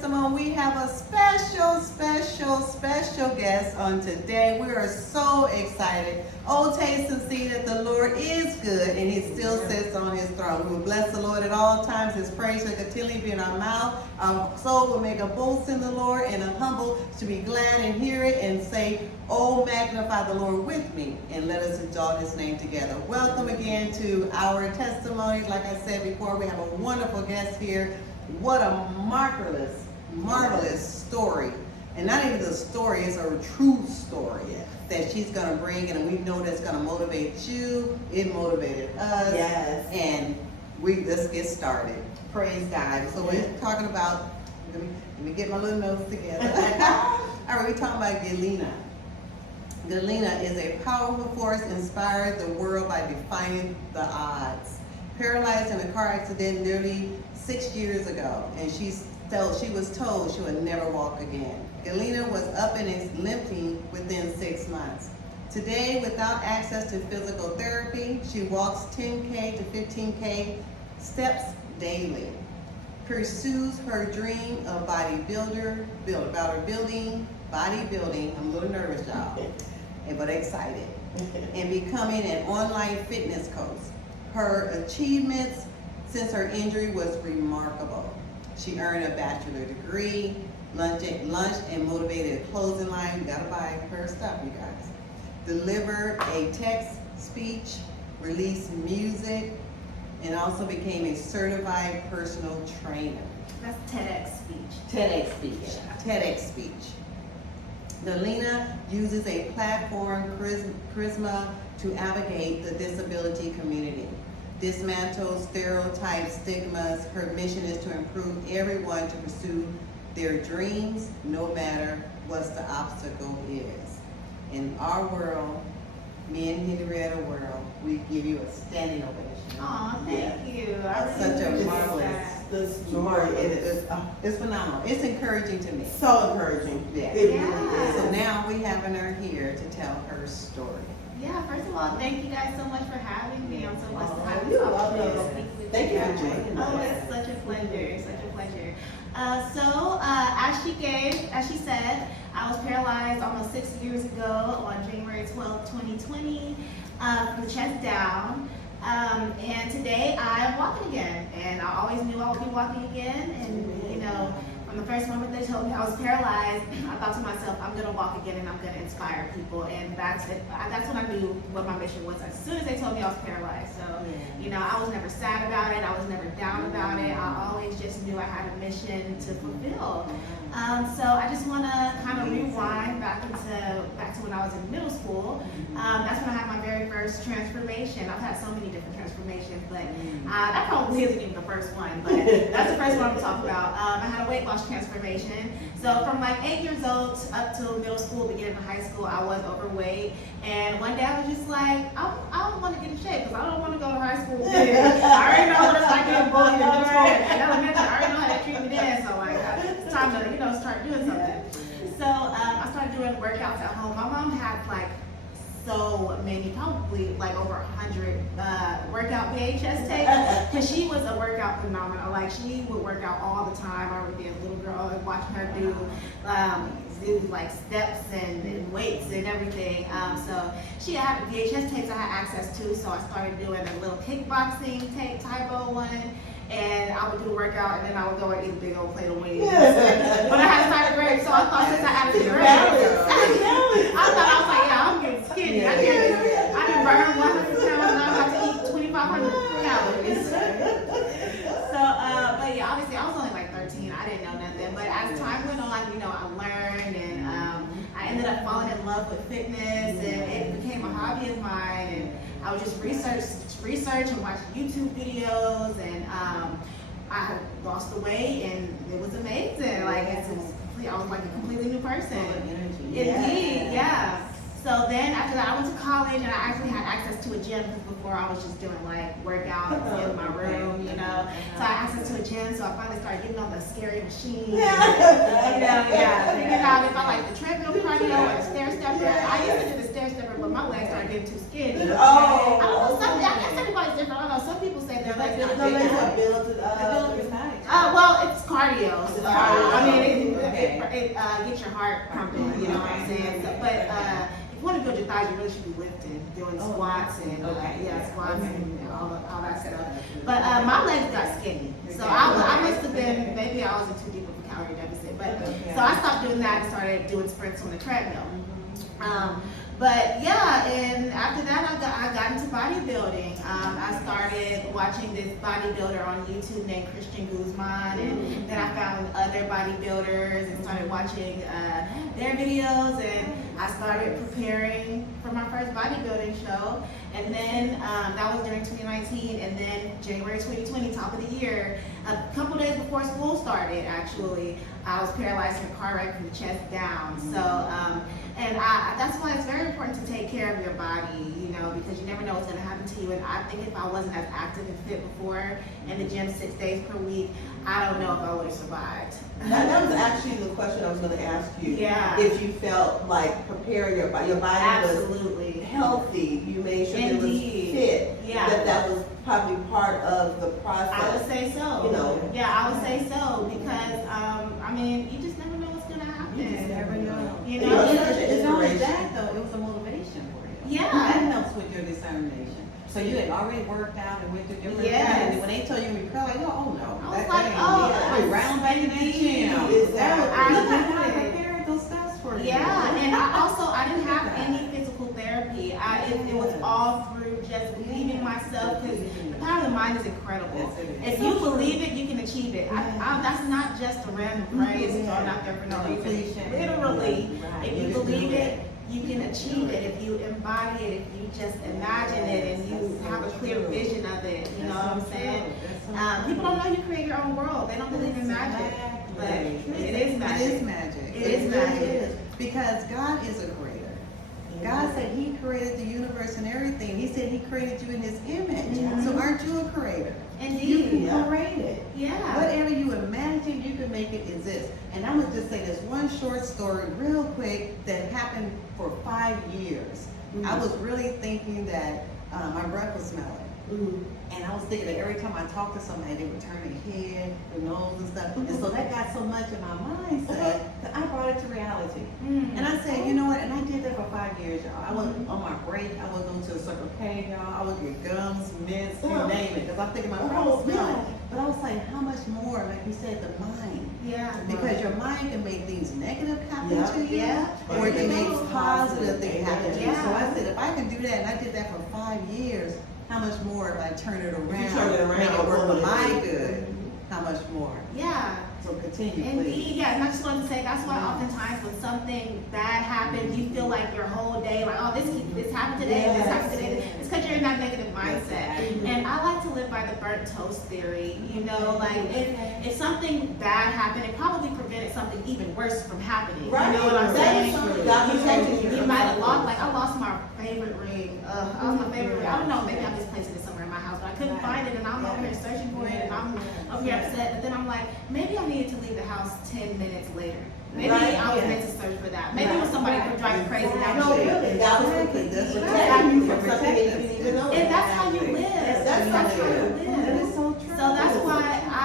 testimony. We have a special guest on today. We are so excited. Oh, taste and see that the Lord is good and he still sits on his throne. We will bless the Lord at all times. His praise shall continually be in our mouth. Our soul will make a boast in the Lord, and a humble to be glad and hear it and say, oh, magnify the Lord with me, and let us exalt his name together. Welcome again to our testimonies. Like I said before, we have a wonderful guest here. What a marvelous story. And not even the story, it's a true story that she's going to bring, and we know that's going to motivate you. It motivated us. Yes. And let's get started. Praise God. So we're talking about, let me get my little notes together. All right, we're talking about Gailina. Gailina is a powerful force, inspired the world by defying the odds. Paralyzed in a car accident nearly 6 years ago, and she was told she would never walk again. Gailina was up and is limping within 6 months. Today, without access to physical therapy, she walks 10K to 15K steps daily. Pursues her dream of bodybuilding. I'm a little nervous, y'all, but excited. And becoming an online fitness coach. Her achievements since her injury was remarkable. She earned a bachelor degree, launched and motivated a clothing line. You gotta buy her stuff, you guys. Delivered a text speech, released music, and also became a certified personal trainer. That's TEDx speech. TEDx speech. Yeah. TEDx speech. Gailina uses a platform, charisma, to advocate the disability community. Dismantle stereotypes, stigmas. Her mission is to improve everyone to pursue their dreams, no matter what the obstacle is. In our world, me and Henrietta world, we give you a standing ovation. Aw, thank you. That's such a marvelous story. It's phenomenal. It's encouraging to me. So encouraging. Yeah. It Yeah. really is. So now we having her here to tell her story. Yeah, first of all, thank you guys so much for having me. I'm so blessed to have this You're opportunity to welcome. speak with Thank you for guys. joining Oh, us. it's such a pleasure, such a pleasure. As she said, I was paralyzed almost 6 years ago on January 12th, 2020, from the chest down. And today I am walking again, and I always knew I would be walking again. And you know, from the first moment they told me I was paralyzed, I thought to myself, I'm gonna walk again and I'm gonna inspire people. And that's it. That's when I knew what my mission was. As soon as they told me I was paralyzed, so you know, I was never sad about it. I was never down about it. I always just knew I had a mission to fulfill. So I just want to kind of rewind back to when I was in middle school. That's when I had my very first transformation. I've had so many different transformations, but that probably isn't even the first one. But that's the first one I'm gonna talk about. I had a weight loss transformation. So from like 8 years old up to middle school, beginning of high school, I was overweight. And one day I was just like, I don't want to get in shape because I don't want to go to high school. I already know what it's like getting bullied in middle school. In elementary, I already know how they treat me then. So like, it's time to start doing something. So I started doing workouts at home. My mom had like so many, probably like over 100 workout VHS tapes, because she was a workout phenomenon. Like she would work out all the time. I remember being a little girl and watching her do like steps and weights and everything. So she had VHS tapes I had access to, so I started doing a little kickboxing tape, Tybo one. And I would do a workout, and then I would go and eat a big old plate of wings. But I had started grade, so I thought since I added the grade, I was like, yeah, I'm getting skinny. I didn't burn 100 pounds, and I'm about to eat 2,500 calories. So, but yeah, obviously I was only like 13. I didn't know nothing. But as time went on, you know, I learned, and I ended up falling in love with fitness, and it became a hobby of mine. And I would just research and watch YouTube videos, and I lost the weight, and it was amazing. Like I was like a completely new person. Indeed, yeah. So then after that, I went to college, and I actually had access to a gym, because before I was just doing like workouts in my room, you know. So I had access to a gym, so I finally started getting on the scary machine. You know, figuring out if I like the treadmill cardio or the stair stepper. I used to do the stair stepper, but my legs started getting too skinny. I don't know, I guess everybody's different. I don't know. Some people say they're like not big enough. Well, it's cardio. So, I mean, it gets your heart pumping. You know what I'm saying? So, but if you want to build your thighs, you really should be lifting, doing squats and squats and all that stuff. But my legs got skinny, so I must have been, maybe I was in too deep of a calorie deficit. But so I stopped doing that and started doing sprints on the treadmill. But yeah, and after that, I got into bodybuilding. I started watching this bodybuilder on YouTube named Christian Guzman, and then I found other bodybuilders and started watching their videos, and I started preparing for my first bodybuilding show. And then that was during 2019, and then January 2020, top of the year, a couple days before school started, actually, I was paralyzed in a car wreck from the chest down. So, and that's why it's very important to take care of your body, you know, because you never know what's going to happen to you. And I think if I wasn't as active and fit before in the gym 6 days per week, I don't know if I would have survived. That was actually the question I was going to ask you. Yeah. If you felt like preparing your body Absolutely. was healthy, you made sure it was Indeed. fit. Yeah. That was probably part of the process. I would say so. You know. Yeah, I would say so because I mean, you just never know what's gonna happen. You just never know. You Yeah. know. It's not only that though, it was a motivation for you. Yeah. That helps with your determination. So you had already worked out and went through different Yes. things. When they told you you were like, oh no. I was like, oh, round back in that gym. Exactly. I prepared those steps for you. Yeah, and I didn't have any physical therapy. It was all through just believing in myself, because the power of the mind is incredible. Yes, it is. If you believe it, you can achieve it. That's not just a random phrase thrown out there for no reason. Cliche. Literally, Right. if you believe it, you can achieve it. If you embody it, if you just imagine it and you have a clear vision of it, you know what I'm saying? People don't know you create your own world. They don't believe in magic, but it is magic. It is magic. It is magic. is. Because God is a creator. God said He created the universe and everything. He said He created you in His image. So aren't you a creator? Indeed. You can create it. Yeah. Whatever you imagine, you can make it exist. And I'm going to just say this one short story real quick that happened for 5 years. I was really thinking that my breath was smelling. And I was thinking that every time I talked to somebody, they would turn their head, their nose and stuff. And so that got so much in my mindset that I brought it to reality. And I said, you know what? And I did that for 5 years, y'all. I was on my break. I would go to a Circle K, y'all. I would get gums, mints, you name it. Because I'm thinking my breath was smelling. But I was like, how much more, like you said, the mind. Yeah. Because your mind can make things negative happen to you, Yeah. or it can make positive things happen to you. Yeah. So I said, if I can do that, and I did that for 5 years, how much more if I turn it around, turn it around, make it work for pull it my in. good, how much more? Yeah. So continue, Indeed, please. yeah, and I just wanted to say that's why oftentimes when something bad happens, you feel like your whole day, like, oh, this happened today, this happened today. It's because you're in that negative mindset. And I like to live by the burnt toast theory. You know, like if something bad happened, it probably prevented something even worse from happening. You know what I'm saying? God protected you. You might have lost, like I lost my favorite ring. I lost my favorite ring. I don't know, maybe I'm just placing it somewhere in my house, but I couldn't find it, and I'm over here searching for it, and I'm over here upset. But then I'm like, maybe I needed to leave the house 10 minutes later. Maybe I was meant to search for that. Maybe it was somebody who driving crazy down the street. That was That's protecting right. you from something that you didn't even know. And that's how you live. That's how you That is live. so true. So that's why I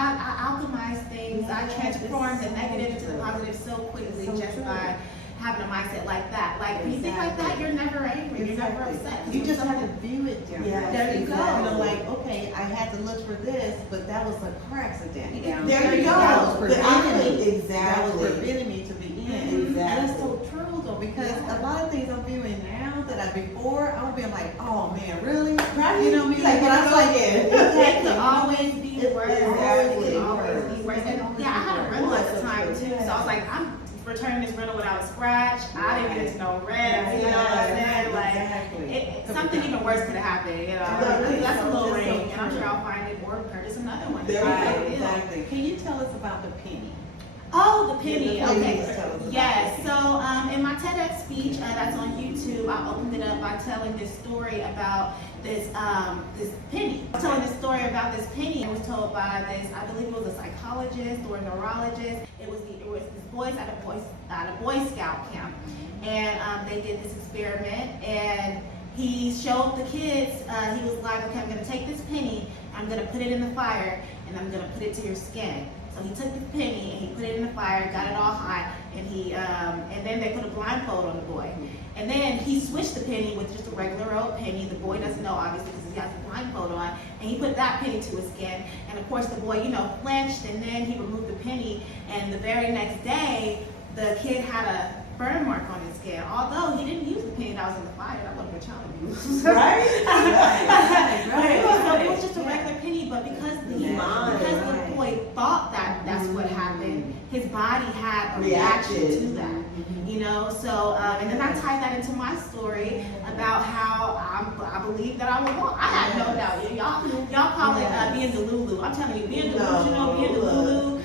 alchemize things. I transform the negative into the positive so quickly just by having a mindset like that. Like when you think like that, you're never angry. You're never upset. You just have to view it different. Yeah, there you go. You know, like, okay, I had to look for this, but that was a car accident. There you go. That was The outcome, preventing me. exactly. That was preventing me to be in. Exactly. And it's so true though, because a lot of things I'm viewing now that I before, I would be like, oh man, really? Right. You know what I mean? Like, But I was like, It exactly. could always be worse. Exactly. It could always be worse. And yeah, I had a rental at the time too, so I was like, I'm returning this rental without a scratch. I didn't get into no rent. You know what I'm saying? Like, something even worse could have happened. You know, Exactly. that's a little It's so ring, and I'm true. sure I'll find it or purchase another one. There you Right, go. exactly. Can you tell us about the penny? Oh, the penny. Yeah, the penny. Okay. Tell us about Yes. the So in my TEDx speech that's on YouTube, I opened it up by telling this story about this penny. I'm telling this story about this penny. It was told by this, I believe it was a psychologist or a neurologist. It was this boys at a Boy Scout camp, and they did this experiment, and he showed the kids. He was like, okay, I'm going to take this penny, I'm going to put it in the fire, and I'm going to put it to your skin. So he took the penny and he put it in the fire, got it all hot, and then they put a blindfold on the boy. And then he switched the penny with just a regular old penny. The boy doesn't know, obviously, because he has the blindfold on. And he put that penny to his skin. And of course, the boy, flinched, and then he removed the penny. And the very next day, the kid had a burn mark on his skin. Although he didn't use the penny that was in the fire, that wasn't a child abuse. Right? So it was just a regular penny, but because the boy thought that that's what happened, his body had a reaction to that. So and then I tied that into my story about how I believe that I would walk. I had no doubt. Y'all call it being delulu. I'm telling you, being delusional, being delulu,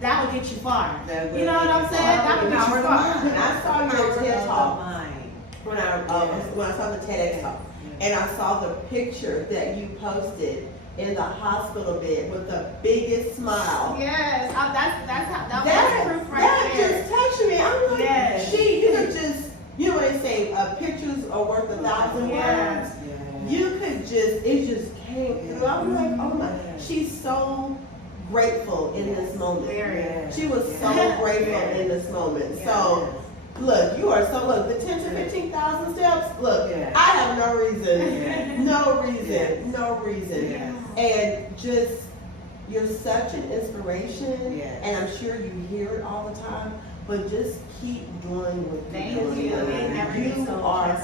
that would get you far. You know what I'm saying? That would get you far. When I saw your TED talk, when I saw the TEDx talk, and I saw the picture that you posted in the hospital bed with the biggest smile. Yes, that was proof right that there. just touched me. I'm like, Yes. you could just, you know what they say, pictures are worth 1,000 Yes. words. You could just, it just came through. I was like, oh my, she's so grateful in this moment. Very. She was so grateful in this moment. So, look, you are so, look, the 10 to 15,000 steps, look, I have no reason, no reason. And just, you're such an inspiration, and I'm sure you hear it all the time, but just keep doing what you're doing. You are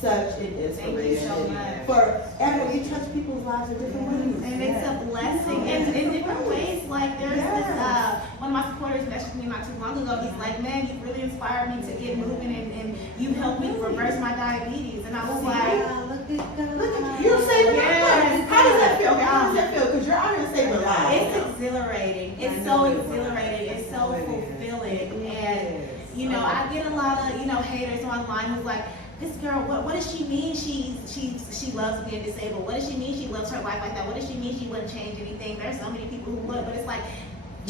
such an inspiration. Thank you so much. For everyone, you touch people's lives in different ways. And it's a blessing in different ways. Like there's this, one of my supporters messaged me not too long ago. He's like, man, you really inspired me to get moving and you helped me reverse my diabetes. And I was like, Look at you're saving lives. How does that feel? How does that feel? Because you're out here saving lives. it's exhilarating. It's so exhilarating. It's so fulfilling. And, I get a lot of, haters online who's like, this girl, what does she mean she loves being disabled? What does she mean she loves her life like that? What does she mean she wouldn't change anything? There's so many people who would, but it's like,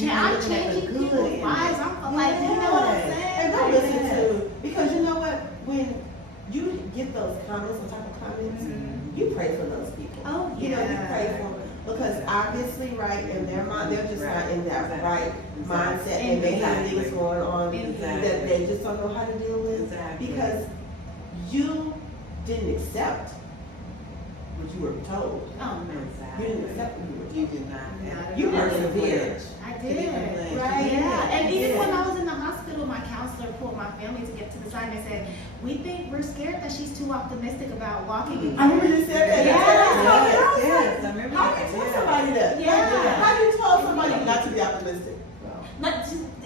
I'm changing people's lives. I'm like, you know what I'm saying? And don't listen to, because you know what? When you get those comments, those type of comments, you pray for those people. Oh, You pray for them. Because obviously, right, in their mind, they're just not in that right mindset, and they have things going on that they just don't know how to deal with. Because you didn't accept what you were told. Oh, You didn't accept what you were told. You did not. You persevered. I did. Right. Yeah. And even when I was in the hospital, my counselor pulled my family to get to the side and said, we're scared that she's too optimistic about walking. I remember you said that. Yes, I remember How do you tell somebody that? Yeah. How do you tell somebody not to be optimistic?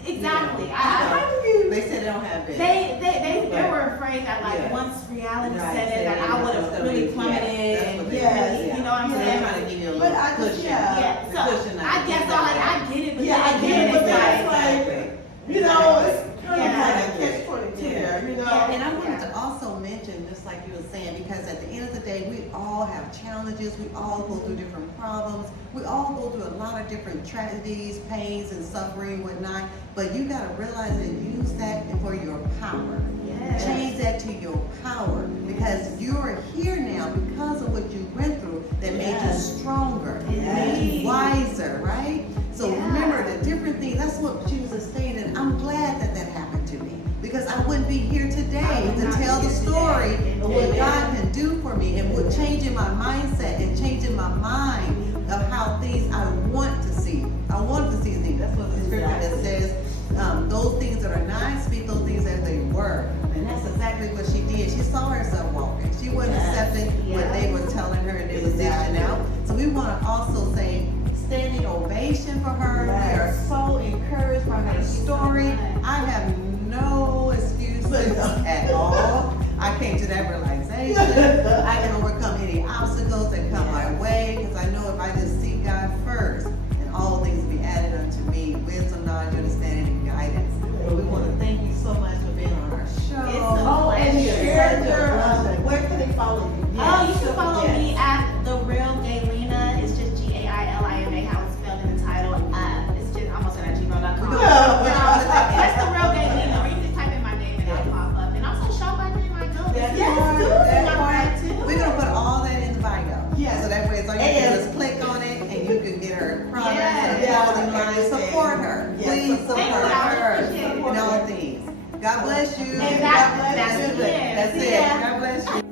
Exactly. How do you? They said they don't have it. They were afraid that once reality set in that I would have really plummeted. That's what they- You know what I'm They're saying? trying to give you a But little I just- cushion. Yeah. So Cushion, I guess I get it, but Yeah, I then get it, but it's then like, it's like, you know, it's kind of Yeah. like a catch-22 there, you know? And I wanted to also mention, just like you were saying, because at the end of the day, we all have challenges, we all go through different problems, we all go through a lot of different tragedies, pains, and suffering, whatnot. But you gotta realize and use that for your power. Yes. Change that to your power, because you're here now because of what you went through that made you stronger, made you wiser, right? So remember the different things. That's what she was saying, and I'm glad that that happened to me, because I wouldn't be here today to tell the story of what God can do for me, and what changing my mindset and changing my mind of how things I want to see. I want to see things. That's what the scripture that says, those things that are not, speak those things as they were. And that's exactly what she did. She saw herself walking. She wasn't accepting what they were telling her, and they was dishing out. So we want to also say, standing ovation for her. We are so encouraged by her story. I have no excuses at all. I came to that realization. I can overcome any obstacles that come my way, because I know if I just seek God first, and all things will be added unto me, wisdom, knowledge, understanding, and guidance. But we want to thank you so much for being on our show. And share your, where can they follow you? Oh, you can follow me at The Real Gailina. It's just Gailima, how it's spelled in the title. It's just almost at gmail.com. That's The Real Gailina. Or you can just type in my name and it'll pop up. And also shop by Green My Go. Yes, do it. We're gonna Please support Thank you, I her appreciate it. in all things. God bless you. And God bless that's you. it. That's See it. ya. God bless you.